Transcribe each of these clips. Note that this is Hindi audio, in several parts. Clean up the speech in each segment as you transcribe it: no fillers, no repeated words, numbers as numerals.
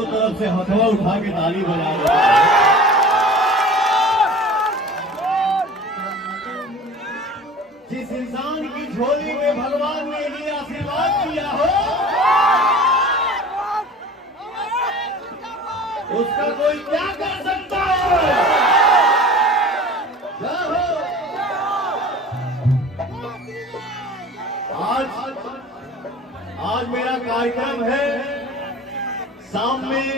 चारों तरफ से हथवा उठा के ताली बजा रहे हैं। जिस इंसान की झोली में भगवान ने ही आशीर्वाद दिया हो, उसका कोई क्या कर सकता है। आज मेरा कार्यक्रम है शाम में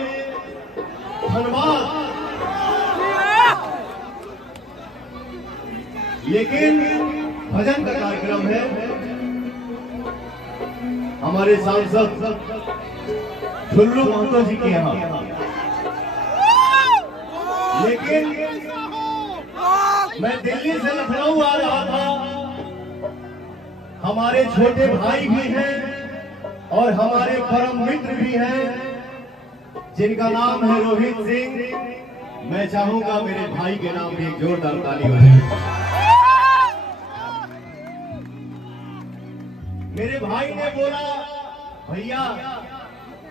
धन्यवाद, लेकिन भजन का कार्यक्रम है हमारे सांसद ठुल्लू महतो जी के यहाँ। लेकिन मैं दिल्ली से लखनऊ आ रहा था, हमारे छोटे भाई भी हैं और हमारे परम मित्र भी हैं जिनका नाम है रोहित सिंह। मैं चाहूंगा मेरे भाई के नाम भी एक जोरदार ताली हो जाए। मेरे भाई ने बोला भैया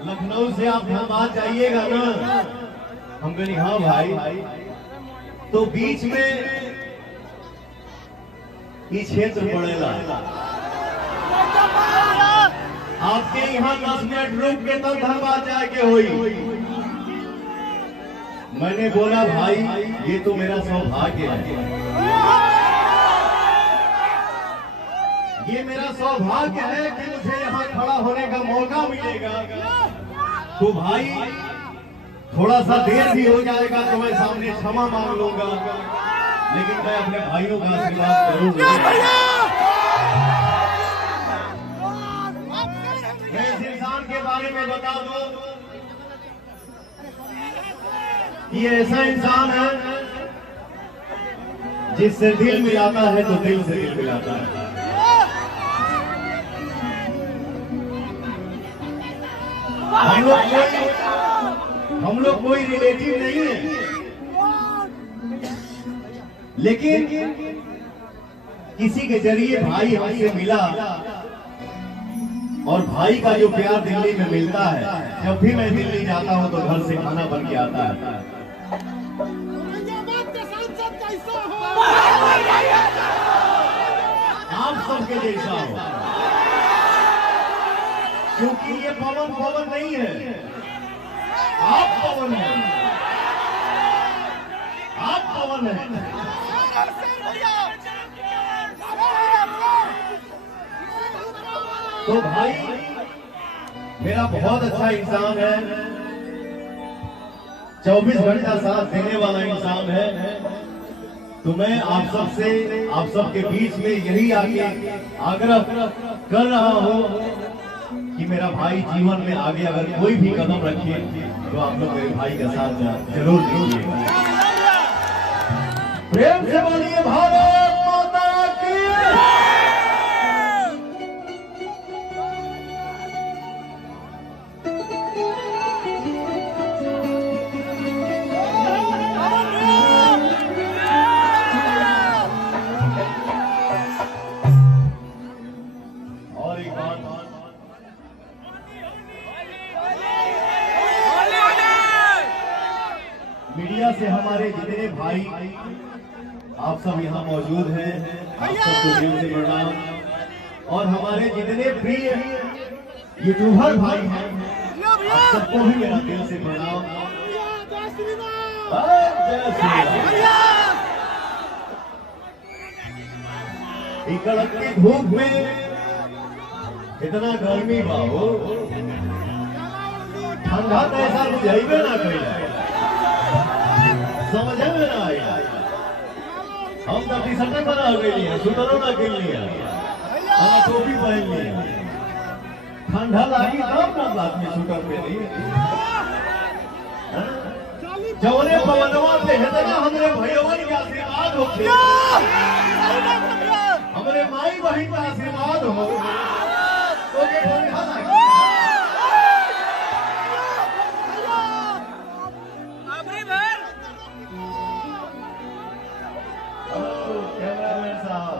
लखनऊ से आप धनबाद जाइएगा ना। हम कहे हाँ भाई। तो बीच में ये क्षेत्र पड़ेगा, आपके यहाँ 10 मिनट रुक के तब धनबाद जाके हुई। मैंने बोला भाई ये तो मेरा सौभाग्य है, ये मेरा सौभाग्य है कि मुझे यहाँ खड़ा होने का मौका मिलेगा। तो भाई थोड़ा सा देर भी हो जाएगा तो मैं सामने क्षमा मांग लूंगा, लेकिन मैं अपने भाइयों का आशीर्वाद करूंगा। मैं इस इंसान के बारे में बता दूं कि ऐसा इंसान है जिससे दिल मिलाता है तो दिल से दिल मिलाता है। हम लोग कोई रिलेटिव नहीं है, लेकिन किसी के जरिए भाई हमसे मिला और भाई का जो प्यार दिल्ली में मिलता है। जब भी मैं दिल्ली जाता हूं तो घर से खाना बन के आता है। आप सबके जैसा हो, क्योंकि ये पवन पवन नहीं है, आप पवन हैं, आप पवन हैं। तो भाई मेरा बहुत अच्छा इंसान है, 24 घंटा साथ देने वाला इंसान है। तो मैं आप सबके बीच में यही आग्रह कर रहा हूं कि मेरा भाई जीवन में आगे अगर कोई भी कदम रखिए तो आप लोग मेरे भाई के साथ जरूर दीजिए। प्रेम से बोलिए भारत माता की। और एक बात, मीडिया से हमारे जितने भाई आप सब यहाँ मौजूद हैं, आप सबको दिल से प्रणाम। और हमारे जितने प्रिय यूट्यूबर भाई हैं, आप सबको भी मेरा दिल से प्रणाम। कड़कती धूप में इतना गर्मी बाहो, ठंडा तो ऐसा बुझाइबे ना करेगा, समझ में ना आएगा। हम तो टी शर्ट बना गई, स्वेटरों ना गिर लिया, टोपी पहन लिया। ठंडा लगी तब ना बात में स्वेटर पे नहीं। जौने पवनवा पे है ना हमरे भैया के आशीर्वाद होते, हमरे माई बहन का आशीर्वाद हो तो ये ठंडा लगे। कैमरामैन साहब,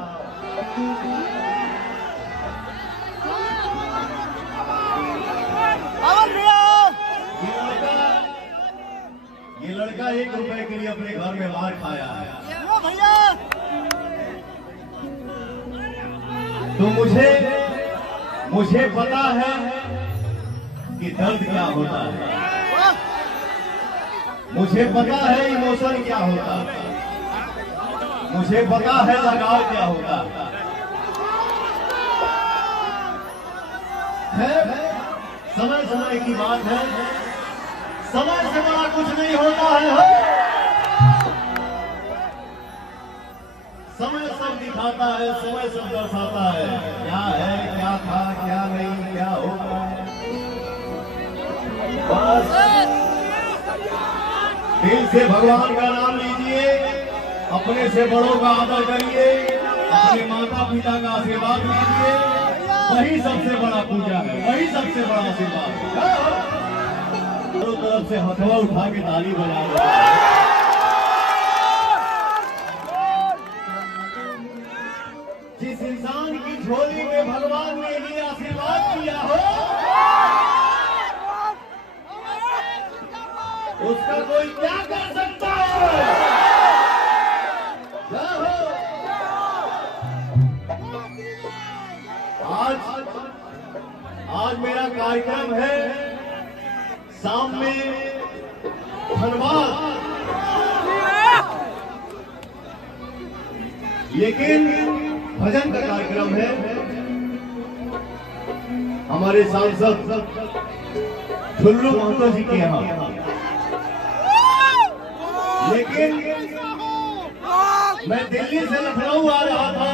आवाज भैया। ये लड़का ये लड़का 1 रुपए के लिए अपने घर में मार खाया है। भैया तो मुझे पता है कि दर्द क्या होता है, मुझे पता है इमोशन क्या होता है, मुझे पता है लगाव क्या होता है। समय समय की बात है, समय से बड़ा कुछ नहीं होता है। समय सब दिखाता है, समय सब दर्शाता है क्या है, क्या था, क्या नहीं, क्या होगा। बस दिल से भगवान का नाम लीजिए, अपने से बड़ों का आदर करिए, अपने माता पिता का आशीर्वाद लीजिए। वही सबसे बड़ा पूजा है, वही सबसे बड़ा आशीर्वाद है। दोनों तरफ से हथवा उठा के ताली बजा दो। जिस इंसान की झोली में भगवान ने ये आशीर्वाद दिया हो, उसका कोई क्या कर सकता है। आज मेरा कार्यक्रम है शाम में धन्यवाद, लेकिन भजन का कार्यक्रम है। हमारे सांसद ठुल्लू महतो जी के यहाँ, लेकिन मैं दिल्ली से लखनऊ आ रहा था।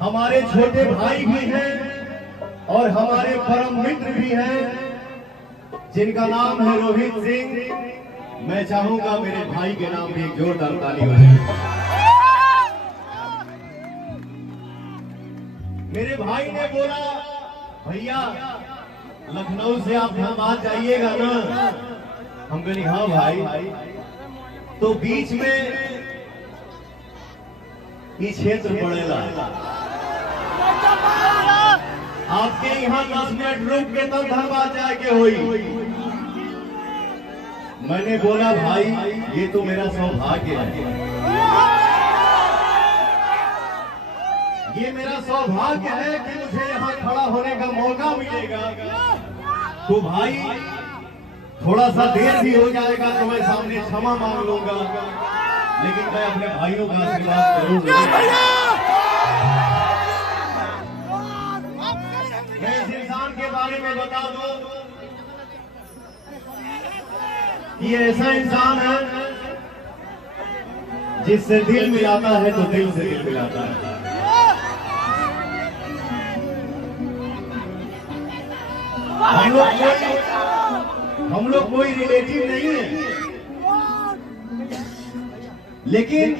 हमारे छोटे भाई भी हैं और हमारे परम मित्र भी हैं, जिनका नाम है रोहित सिंह। मैं चाहूंगा मेरे भाई के नाम भी एक जोरदार ताली बजाएं। मेरे भाई ने बोला, भैया लखनऊ से आप धनबाद जाइएगा ना। हम कहे हाँ भाई। तो बीच में ये क्षेत्र पड़ेगा, आपके यहाँ 10 मिनट रुक के तब धनबाद जाके हुई। मैंने बोला भाई ये तो मेरा सौभाग्य है, ये मेरा सौभाग्य है कि मुझे यहाँ खड़ा होने का मौका मिलेगा। तो भाई थोड़ा सा देर भी हो जाएगा तो मैं सामने क्षमा मांग लूंगा, लेकिन मैं अपने भाइयों का आशीर्वाद जरूर लूंगा। मैं इस इंसान के बारे में बता दूं, ये ऐसा इंसान है जिससे दिल मिलाता है तो दिल से दिल मिलाता है। हम लोग कोई रिलेटिव नहीं है, लेकिन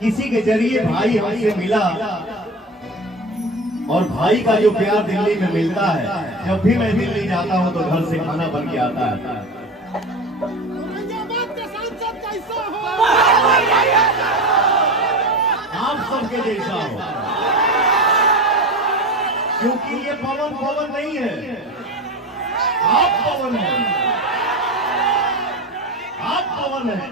किसी के जरिए भाई हमसे मिला और भाई का जो प्यार दिल्ली में मिलता है। जब भी मैं दिल्ली जाता हूं तो घर से खाना बन के आता है। आप सबके जैसा हो, क्योंकि ये पवन नहीं है, आप पवन हैं, आप पवन हैं।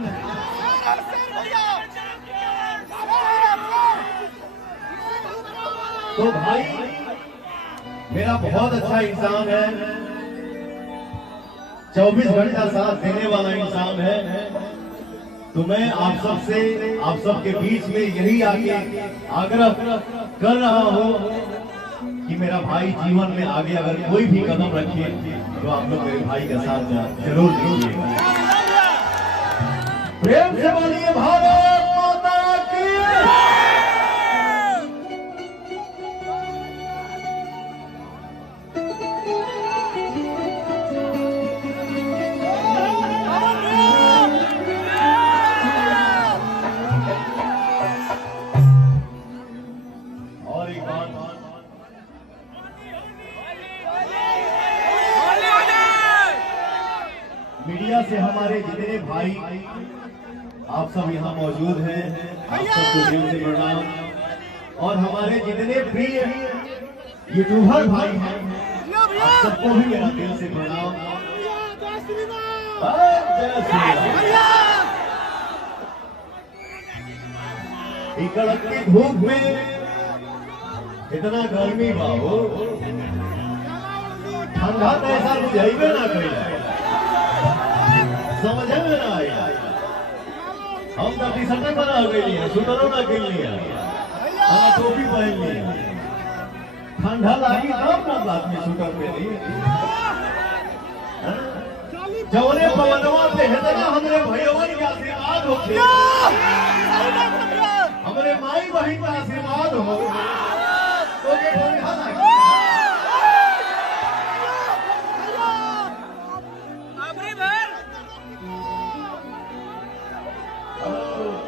तो भाई मेरा बहुत अच्छा इंसान है, 24 घंटा साथ देने वाला इंसान है। तो मैं आप सबके बीच में यही आग्रह कर रहा हूं कि मेरा भाई जीवन में आगे अगर कोई भी कदम रखे तो आप लोग मेरे भाई के साथ जरूर दीजिए। प्रेम से बोलिए भारत माता की। और एक बात, मीडिया से हमारे जितने भाई आप सब यहाँ मौजूद हैं, आप सबको दिल से प्रणाम। और हमारे जितने प्रिय यूट्यूबर भाई हैं, आप सबको भी मेरा दिल से प्रणाम। कड़कती धूप में इतना गर्मी बाबू ठंडा तो ऐसा बुझाइबे ना करी समझ में ना आई। हम तो टी शर्ट बना गई है स्वेटरों ना गिर लिया टोपी पहन लिया ठंडा लागी तब ना बात में स्वेटर पे नहीं जौने पवनवा पे हेतना हमरे भैयवन के आशीर्वाद होखे हमरे माई बहन का आशीर्वाद हो तो ये ठंडा लागी।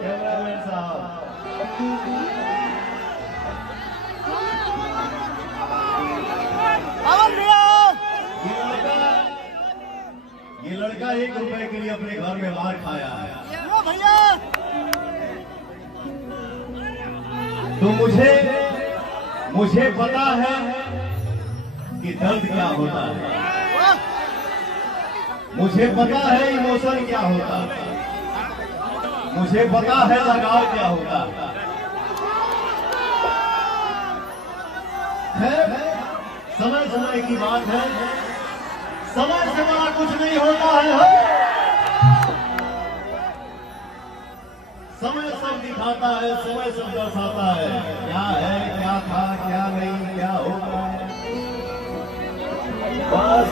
कैमरामैन साहब ये लड़का 1 रुपए के लिए अपने घर में मार खाया है तो मुझे पता है कि दर्द क्या होता है मुझे पता है इमोशन क्या होता है मुझे पता है लगाव क्या होता है समय समय की बात है समय से बड़ा कुछ नहीं होता है समय सब दिखाता है समय सब दर्शाता है क्या है क्या था क्या नहीं क्या होगा बस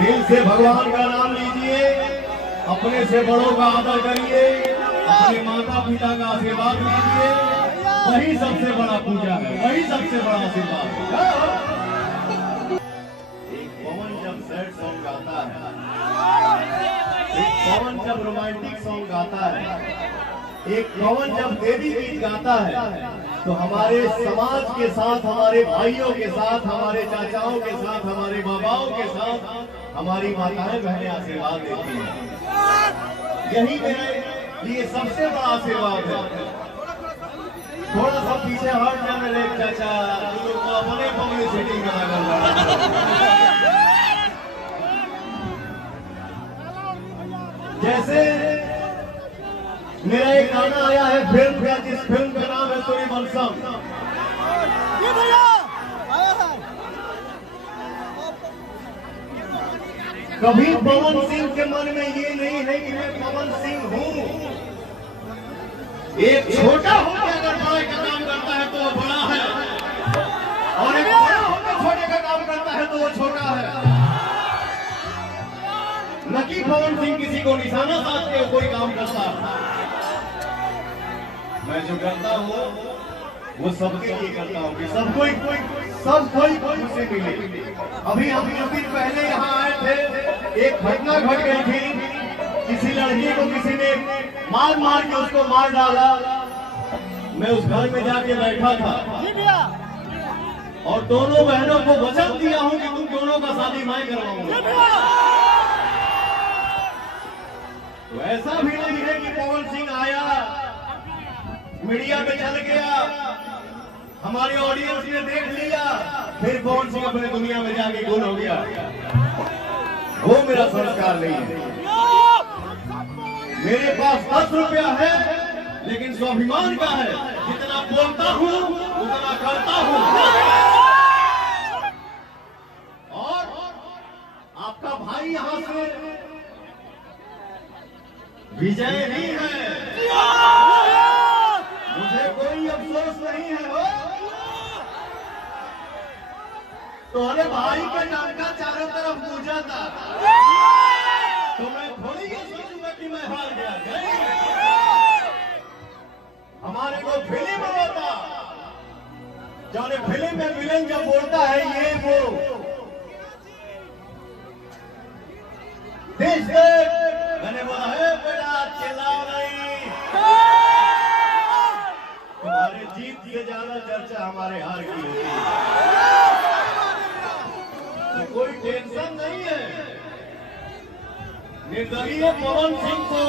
दिल से भगवान का नाम लीजिए अपने से बड़ों का आदर करिए अपने माता पिता का आशीर्वाद लीजिए वही सबसे बड़ा पूजा है वही सबसे बड़ा आशीर्वाद है। एक पवन जब सैड सॉन्ग गाता है एक पवन जब रोमांटिक सॉन्ग गाता है एक पवन जब देवी गीत गाता है तो हमारे समाज के साथ हमारे भाइयों के साथ हमारे चाचाओं के साथ हमारे बाबाओं के साथ हमारी माताएं बहनें आशीर्वाद देती हैं यही मेरे लिए सबसे बड़ा आशीर्वाद है। थोड़ा सा पीछे हट जा मेरे चाचा तो अपने पब्लिसिटी बना जैसे मेरा एक गाना आया है फिल्म का जिस फिल्म का नाम है सूर्यवंशम कभी पवन सिंह के मन में ये नहीं है कि मैं पवन सिंह हूँ एक छोटा होकर अगर बड़े का काम करता है तो वो बड़ा है और एक बड़ा होकर छोटे का काम करता है तो वो छोटा है न कि पवन सिंह किसी को निशाना साध के कोई काम करता है। मैं जो करता हूँ वो सबके लिए करता हूँ कि सब कोई मुझसे मिले। अभी हम कुछ दिन पहले यहाँ आए थे एक घटना घट गई थी किसी लड़की को किसी ने मार के उसको मार डाला। मैं उस घर में जाके बैठा था और दोनों बहनों को वचन दिया हूँ कि तुम दोनों का शादी मैं करवाऊंगा। तो ऐसा भी नहीं है कि पवन सिंह आया मीडिया पे चल गया हमारे ऑडियंस ने देख लिया फिर पवन सिंह अपने दुनिया में जाके गुल हो गया। वो मेरा संस्कार नहीं है। मेरे पास 10 रुपया है लेकिन स्वाभिमान का है जितना बोलता हूँ उतना करता हूँ। और आपका भाई यहाँ से विजय नहीं है मुझे कोई अफसोस नहीं है हो तो अरे भाई का नाका चारों तरफ पूजा था तो मैं थोड़ी ये सोचूंगा कि मैं हार गया। हमारे को फिल्म होता जाने फिल्म में विलेन जब बोलता है ये वो देश मैंने बोला है बेटा चिल्लाओ नहीं तुम्हारे जीत से ज्यादा चर्चा हमारे हार की होती है तो कोई टेंशन नहीं है। निर्दलीय पवन सिंह को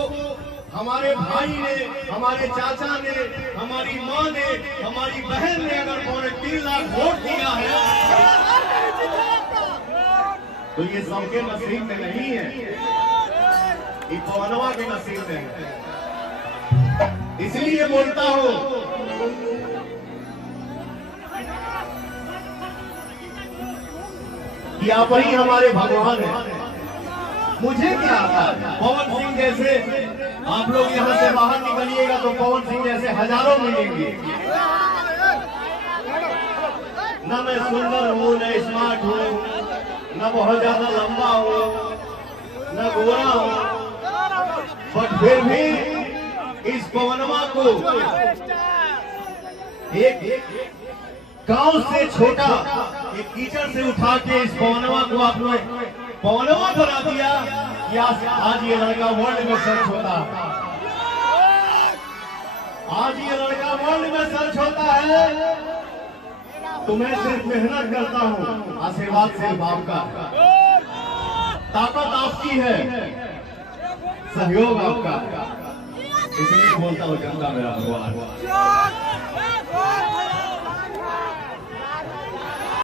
हमारे भाई ने हमारे चाचा ने हमारी माँ ने हमारी बहन ने अगर 3.5 लाख वोट दिया है तो ये सबके नसीब में नहीं है, ये पवनवा के नसीब में है। इसलिए बोलता हूं कि आप ही हमारे भगवान हैं। मुझे क्या आता है, पवन सिंह जैसे आप लोग यहां से बाहर निकलिएगा तो पवन सिंह जैसे हजारों मिलेंगे। न मैं सुंदर हूं, न स्मार्ट हूं, न बहुत ज्यादा लंबा हूं, न गोरा हूं, बट फिर भी इस पवनवा को एक गांव से छोटा एक कीचड़ से उठा के इस पवनवा को आपने पवनवा बना दिया कि आज ये लड़का वर्ल्ड में सर्च होता है। आज ये लड़का वर्ल्ड में सर्च होता है। तो मैं सिर्फ मेहनत करता हूं, आशीर्वाद सिर्फ आपका, ताकत आपकी है, सहयोग आपका। इसलिए बोलता हूं, चंदा मेरा भगवान।